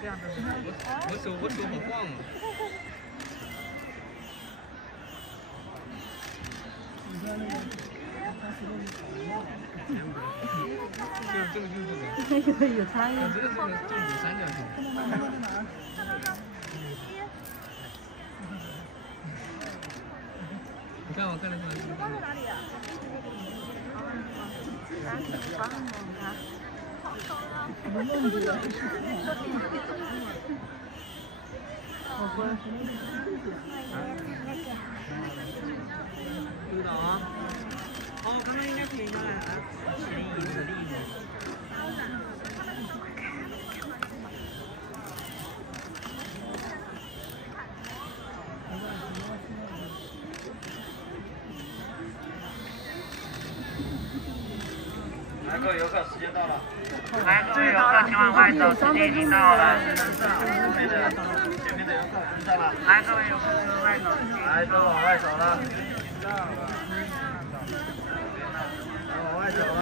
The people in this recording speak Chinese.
这样的，我手好晃啊！这个有差异。这个就有三角形。你看我看得出来。放在哪里啊？放它。知道啊。哦，他们应该便宜了啊，便宜的利润。来，各位游客，时间到了。来，各位游客，请往外走，时间已经到了。前面的游客跟上了。来，各位游客，请往外走。来，都往外走了。往外走了。